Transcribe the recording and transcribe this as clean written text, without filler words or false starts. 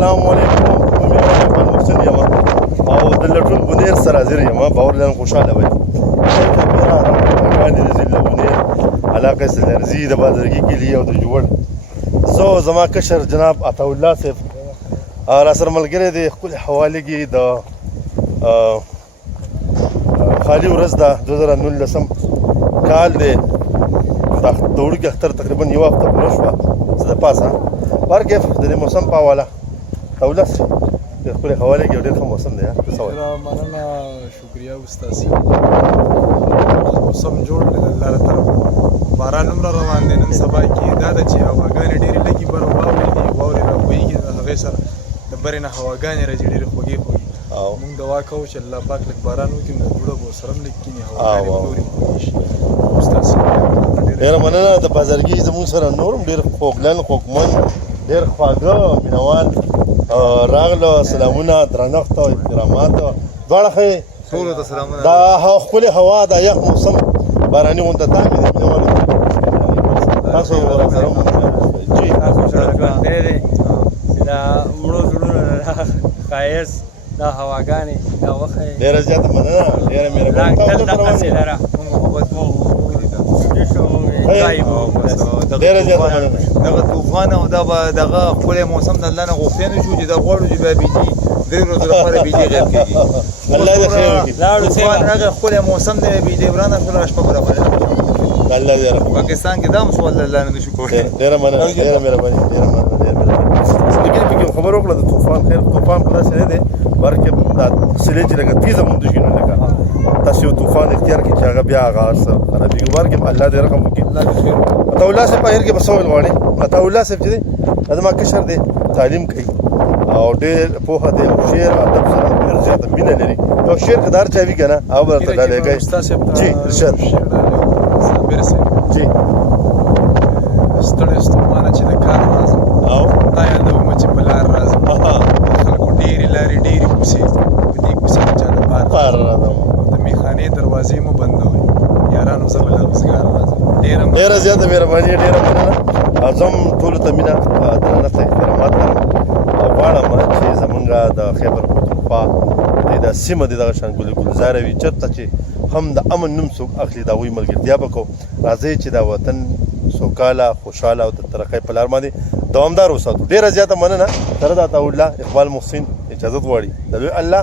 السلام علیکم. من محسن یم او د لټون بنیر سره حاضر یم. باور لرم خوشحاله وي. باندې د ضلع بنیر علاقه سلرزي د بازرګي کلي او د جوړ زه زما کشر جناب عطاالله صاحب را سره ملګری دی. ښکلې حوالې کې د خالي ورځ ده 2019 کال دی. د وړوکي اختر تقریبا یوه هفته پوره شوه څه د پاسه. بهر کیف د دې موسم په حواله عطاالله صاحب ډېر ښکلې حوالې کې ډېر ښه موسم دی. ته څه وایې؟ مننه، شکریه استاد صاحب. موسم جوړ دی د الله له طرفه. باران دومره روان دی نن سبا کې دا ده چې هواګانې ډېرې لږې بر واورېږي، واورې راخوېږي. د هغې سره د برې نه هواګانې راځي ډېرې خوږې خوږې. موږ دعا کوو چې الله پاک لږ باران وکړي نو د دوړه به ورسره هم لږ کېني، هواګانې به نورې خوږې شي. استاد صاحب ډېره مننه. د بازرګي زموږ سره نور هم ډېر خوږلن خوږمن ډېر خواږه مینوال راغله. سلامونه، درنښت او احترامات دواړه ښه. ټولو ته سلامونه. دا ښکلې هوا دا یخ موسم باراني غونډه تا مې د مینوالو تاسو راسره جی خوشحاله ژوند دی دا مړو زړونو ښایست دا هواګانې دا وښه ډېره زیاته مننه. ډېره مهرباني. تل دقسې لره ډېره زیاته مننه. دغه طوفان او دغه ښکلی موسم د الله نه غوښتی نه شو چې دا غواړو چې بیا بجلي درې ورځو لپاره بجلي غیب کېږي. الله دې خیر وکړي. طوفان هغه ښکلی موسم دی، بجلي ورانه شوله شپه برابره الله دې رحم وکړي. پاکستان کې دا هم سوال د الله نه نشو کولی. ډېره مننه. ډېره مهرباني. ډېره مننه. ډېره مهرباني. لیکن پکې خبر وکړه د طوفان. خیر طوفان خو داسې نه دی بلکې دا سیلۍ چې لکه تیزه غوندې شي نو لکه تاسو یو طوفان اختیار کړي چې هغه بیا هغه هر څه خرابېږي. بلکې الله دې رحم وکړي. عطاالله صاحب په اخر کې به څه ویل غواړې؟ عطاالله صاحب چې دی دا زما کشر دی، تعلیم کوي او ډېر پوهه دی او شعر ادب سره ډېر زیاته مینه لري. یو شعر که د هر چا وي که نه هغه به درته ډالېږي. جی ارشاد. صابر صاحب جی ستړی ستومانه چې د کار راځم او تا یادومه چې په لار راځم. د خلکو ډېرې لارې ډېرې کوڅې په دې کوڅې کې چا د پار راځم. د میخانې دروازې مو بندوئ یارانو، زه به له روزګار راځم. ډېره زیاته مهرباني. ډېره مننه. زه هم ټولو ته مینه درنښت احترامات لرم او غواړم چې زمونږ د خیبر پښتونخوا د سیمه د دغه شان ګلې ګلزاره وي چېرته چې هم د امن نوم څوک اخلي د هغوی ملګرتیا به کوو. راځئ چې دا وطن سوکاله خوشحاله او د ترقۍ په لار باندې دوامدار وساتو. ډېره زیاته مننه. سره د عطاالله اقبال محسن اجازت غواړي. د لوی الله